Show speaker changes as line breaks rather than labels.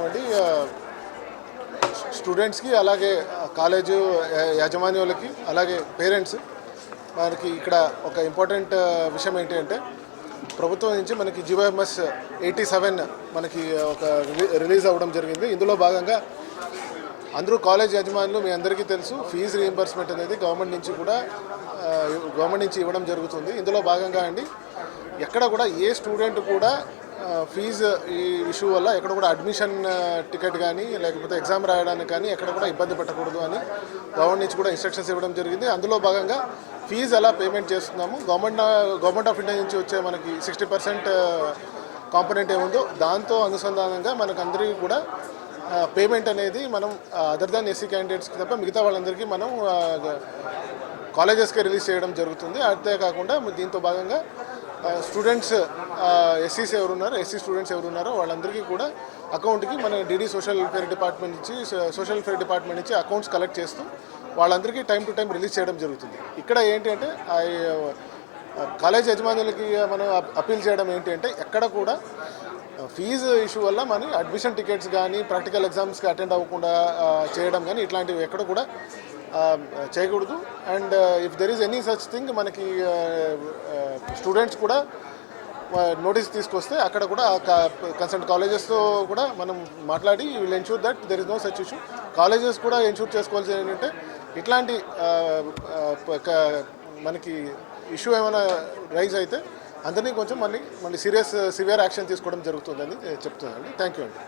అండి స్టూడెంట్స్కి అలాగే ఆ, కాలేజు యాజమాన్యులకి అలాగే పేరెంట్స్ మనకి ఇక్కడ ఒక ఇంపార్టెంట్ విషయం ఏంటి అంటే ప్రభుత్వం నుంచి మనకి జివోఎంఎస్ ఎయిటీ సెవెన్ మనకి ఒక రిలీ- రిలీజ్ అవ్వడం జరిగింది. ఇందులో భాగంగా అందరూ కాలేజ్ యజమానులు మీ అందరికీ తెలుసు ఫీజు రీఎంబర్స్మెంట్ అనేది గవర్నమెంట్ నుంచి కూడా గవర్నమెంట్ నుంచి ఇవ్వడం జరుగుతుంది. ఇందులో భాగంగా అండి ఎక్కడ కూడా ఏ స్టూడెంట్ కూడా ఫీజు ఈ ఇష్యూ వల్ల ఎక్కడ కూడా అడ్మిషన్ టికెట్ కానీ లేకపోతే ఎగ్జామ్ రాయడానికి కానీ ఎక్కడ కూడా ఇబ్బంది పెట్టకూడదు అని గవర్నమెంట్ నుంచి కూడా ఇన్స్ట్రక్షన్స్ ఇవ్వడం జరిగింది. అందులో భాగంగా ఫీజు ఎలా పేమెంట్ చేస్తున్నాము? గవర్నమెంట్ గవర్నమెంట్ ఆఫ్ ఇండియా నుంచి వచ్చే మనకి సిక్స్టీ పర్సెంట్ కాంపొనెంట్ ఏముందో దాంతో అనుసంధానంగా మనకందరికీ కూడా పేమెంట్ అనేది మనం అదర్ దాన్ ఎస్సీ క్యాండిడేట్స్కి తప్ప మిగతా వాళ్ళందరికీ మనం కాలేజెస్కే కాలేజెస్కి రిలీజ్ చేయడం జరుగుతుంది. అంతేకాకుండా దీంతో భాగంగా స్టూడెంట్స్ ఎస్సీస్ ఎవరు ఉన్నారో ఎస్సీ స్టూడెంట్స్ ఎవరు ఉన్నారో వాళ్ళందరికీ కూడా అకౌంట్కి మన డీడీ సోషల్ వెల్ఫేర్ డిపార్ట్మెంట్ నుంచి సోషల్ వెల్ఫేర్ డిపార్ట్మెంట్ నుంచి అకౌంట్స్ కలెక్ట్ చేస్తూ వాళ్ళందరికీ టైం టు టైం రిలీజ్ చేయడం జరుగుతుంది. ఇక్కడ ఏంటి అంటే కాలేజ్ యజమానులకి మనం అపీల్ అప్పీల్ చేయడం ఏంటి అంటే ఎక్కడ కూడా ఫీజు ఇష్యూ వల్ల మన అడ్మిషన్ టికెట్స్ కానీ ప్రాక్టికల్ ఎగ్జామ్స్కి అటెండ్ అవ్వకుండా చేయడం కానీ ఇట్లాంటివి ఎక్కడ కూడా Um, uh, చేయకూడదు. And if there is any such thing మనకి uh, uh, స్టూడెంట్స్ కూడా నోటీస్ తీసుకొస్తే అక్కడ కూడా కన్సల్ట్ కాలేజెస్తో కూడా మనం మాట్లాడి will ensure that there is no such issue colleges కూడా ఎన్షూర్ చేసుకోవాల్సి ఏంటంటే ఇట్లాంటి మనకి ఇష్యూ ఏమైనా రైజ్ అయితే అందరినీ కొంచెం మళ్ళీ మళ్ళీ సీరియస్ సివియర్ యాక్షన్ తీసుకోవడం జరుగుతుందని చెప్తుందండి థ్యాంక్ యూ అండి.